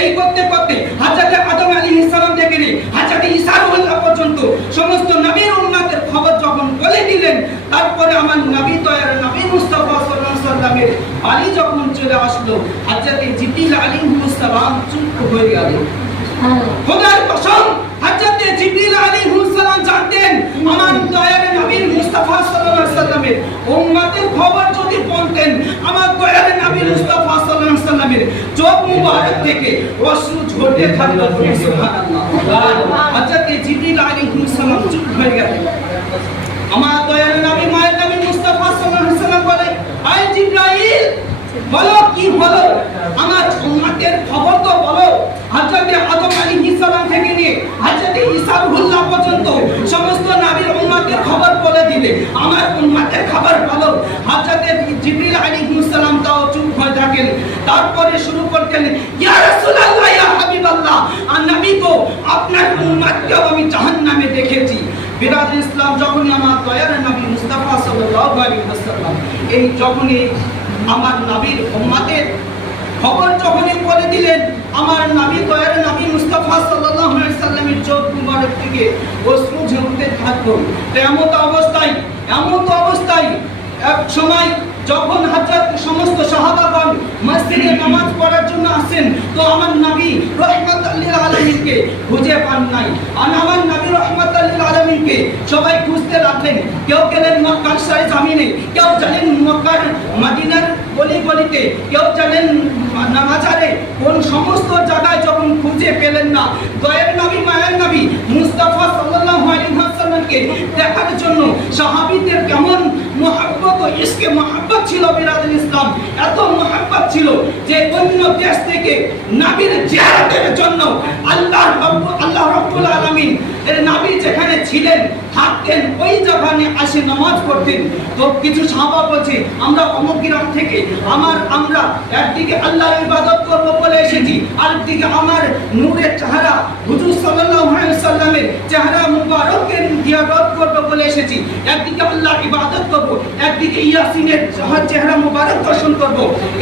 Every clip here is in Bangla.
এই করতে করতে হযরতে আদম আলাইহিস সালাম থেকে নিয়ে হযরতে ঈসা আলাইহিস পর্যন্ত সমস্ত নবীর উম্মতের খবর যখন দিলেন তারপরে আমার নবী তয়ার নবী মুস্তাফা আলাইহি সাল্লামের বাড়ি যখন চলে আসলো হযরতে জিবরিল আলাইহিস সালাম চুপ হয়ে গেল। খোদার কসম হযরত জিবরিল আলাইহিস সালাম জানতেন আমার দয়ার নবী মুস্তাফা আলাইহি সাল্লামের উম্মতের খবর যদি বলতেন আমার দয়ার নবী মুস্তাফা আলাইহি সাল্লামের চোখ মুবারক থেকে অশ্রু ঝরতে থাকতো বলে সুবহানাল্লাহ। হযরত জিবরিল আলাইহিস সালাম চুপ হয়ে গেলেন আমার দয়ার নবী মায়ের নবী মুস্তাফা সাল্লাল্লাহু আলাইহি সাল্লাম বলে আয় জিবরাইল বলো, কি হলো আমার উম্মতের খবর তো বলো। হযরত আদম আলাইহিস সালাম থেকে নিয়ে হযরত ঈসা রুহুল্লাহ পর্যন্ত সমস্ত নবীর উম্মতের খবর বলে দিলে। আমার উম্মতের খবর বলো। হযরত জিবরিল আলাইহিস সালাম তাও চুপ হয়ে থাকেন। তারপরে শুরু করতেন, ইয়া রাসূলুল্লাহ, ইয়া হাবিবাল্লাহ, আর নবী গো, আপনার উম্মতকেও আমি জাহান্নামে দেখেছি। বিরাদ ইসলাম যখনই আমার দয়ার নবী মুস্তাফা সাল্লাল্লাহু আলাইহি ওয়াসাল্লাম এই যখনই আমার নবীর উম্মতের খবর যখনই বলে দিলেন, আমার নবী দয়ার নবী মুস্তাফা সাল্লামের চোখ মুবারক থেকে অশ্রু ঝরতে থাকল। তো এমন অবস্থায় এমন অবস্থায় এক সময় যখন হযরত সমস্ত সাহাবাগণ মসজিদে নামাজ পড়ার জন্য আসেন, তো আমার নবী রহমাতুল্লাহ আলামিনকে খুঁজে পান নাই। আর আমার নবী রহমাতুল্লাহ আলামিনকে সবাই খুঁজতে লাগলেন। কেউ গেলেন মক্কার সারে জামিনে, কেউ জানেন মক্কার মদিনার গলি গলিতে, কেউ জানেন নামাজারে। কোন সমস্ত জায়গায় যখন খুঁজে পেলেন না, দয়ের নবী, মায়ের নবী মুস্তাফা সাল্লাল্লাহু আলাইহি ওয়াসাল্লামকে দেখার জন্য কেমন ইশকে মহব্বত ছিল বিরাদুল ইসলাম, এত মহব্বত ছিল যে অন্য দেশ থেকে নবীর জিয়ারতের জন্য আল্লাহ আল্লাহ রাব্বুল আলামিন এর নবী যেখানে ছিলেন, থাকতেন, ওই যেখানে আসে নামাজ পড়তেন। তো কিছু সাহাবা বলছে, আমরা অমুক গ্রাম থেকে, আমার, আমরা একদিকে আল্লাহর ইবাদত করব বলে এসেছি, আরেকদিকে আমার নূরের চেহারা হুজুর সাল্লাল্লাহু আলাইহি সাল্লামের চেহারা মুবারকের জিয়ারত বলে এসেছি। একদিকে আল্লাহর ইবাদত করব, একদিকে ইয়াসিনের চেহারা মুবারক দর্শন করব।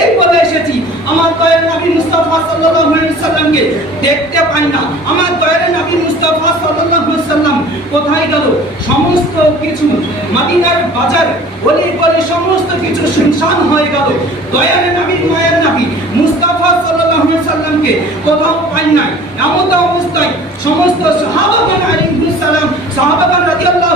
এই বলে এসেছি, আমার দয়ার নবী মুস্তাফা সাল্লাল্লাহু আলাইহি সাল্লামকে দেখতে পাই না। আমার দয়ার নবী মুস্তাফা সাল্লাল্লাহু আলাইহি সাল্লাম কোথায় গেল? সমস্ত কিছু মদিনার বাজার, বলি বলে সমস্ত কিছু শুনশান হয়ে গেল। দয়ার নবী, মায়ের নবী মুস্তাফা সাল্লাল্লাহু আলাইহি সাল্লামকে কোথাও পাই নাই। এমন অবস্থায় সমস্ত সাহাবাগণ আলাইহিস সালাম, সাহাবাগণ রাদিয়াল্লাহু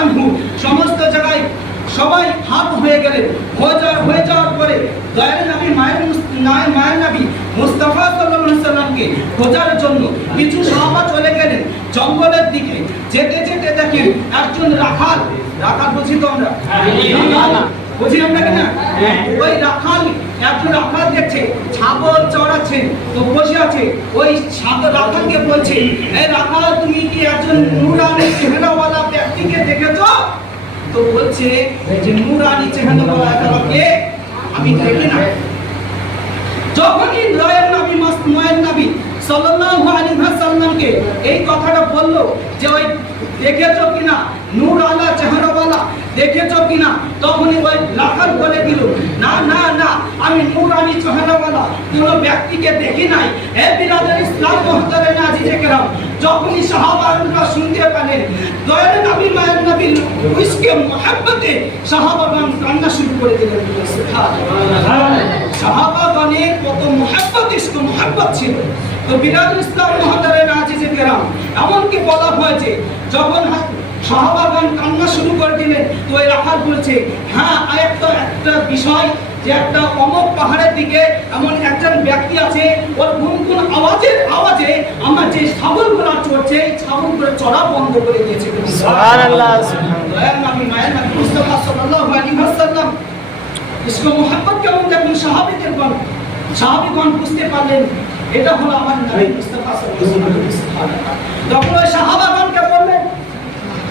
আনহু সমস্ত জায়গায় সবাই হাত হয়ে গেলেন হয়ে যাওয়ার হয়ে যাওয়ার পরে মায়ের মায়ের মুস্তাফা সাল্লামকে খোঁজার জন্য কিছু সাহাবা চলে গেলেন জঙ্গলের দিকে। যেতে যেতে দেখেন একজন রাখাল রাখাল বুঝি তো আমরা? বুঝি আমরা ওই রাখাল, একজন রাখাল দেখছে, ছাগল চড়াচ্ছে, তো বসে আছে। ওই ছাগল রাখালকে বলছে, এই রাখাল, তুমি কি একজন নুরানি দেখেছ তো বলছে যে নুরানি চেহারাওয়ালা কাউকে আমি দেখি না। যখনই দয়ার নবী, মাস ময়ের নবী সাল্লাল্লাহু আলাইহি ওয়াসাল্লামকে এই কথাটা বলল যে ওই দেখেছ কিনা? নূর আলা চেহারাওয়ালা দেখেছ কিনা? তখনই ওই লাখার বলে দিল, না না না আমি নূরানি চেহারাওয়ালা কোনো ব্যক্তিকে দেখি নাই। হে বিরাদার ইসলাম মহতারে আজিজে কেরাম, যখনই সাহাবারা শুনতে পেলেন দয়ার নবী, মায়ের নবী উসকে মোহাব্বতে সাহাবাগণ কান্না শুরু করে দিলেন। সাহাবাগণের কত মোহাব্বত, ইস্ক মোহাব্বত ছিল। তো বিরাজুল ইসলাম মহাদারে নাজিজে কেরাম, এমনকি বলা হয়েছে যখন সাহাবাগণ কান্না শুরু করে দিলেন, তো এই রাখাল বলছে হ্যাঁ একটা একটা বিষয় যে একটা অমক পাহাড়ের দিকে এমন একজন ব্যক্তি আছে ওর গুনগুন আওয়াজের আওয়াজে আমার যে ছাগলগুলো চড়ছে এই ছাগলগুলো চড়া বন্ধ করে দিয়েছে। আমি মায়ের নাকি মুস্তফা সাল্লাল্লাহু মোহাম্মদ কেমন দেখুন? সাহাবীদের গণ সাহাবীগণ বুঝতে পারলেন এটা হলো আমার নবী মুস্তফা সাল্লাল্লাহু আলাইহি ওয়াসাল্লাম। তখন ওই সাহাবাগণকে বললেন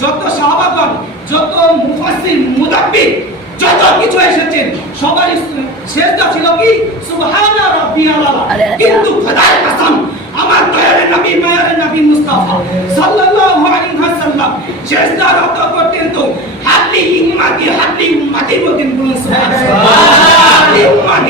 যত সাহাবাগণ যত মুফাসসির মুদাব্বির যত কিছু এসেছেন সবারই শেষটা ছিল কি? সুবহানা রাব্বিয়াল আলা কিন্তু খোদার কসম আমার দয়ার নবী মায়ের নবী মুস্তাফা সাল্লাল্লাহু আলাইহি ওয়াসাল্লাম শেষদা রত করতেন তো হাবলি উম্মতি হাবলি উম্মতি বলুন সুবহানাল্লাহ। হাবলি উম্মতি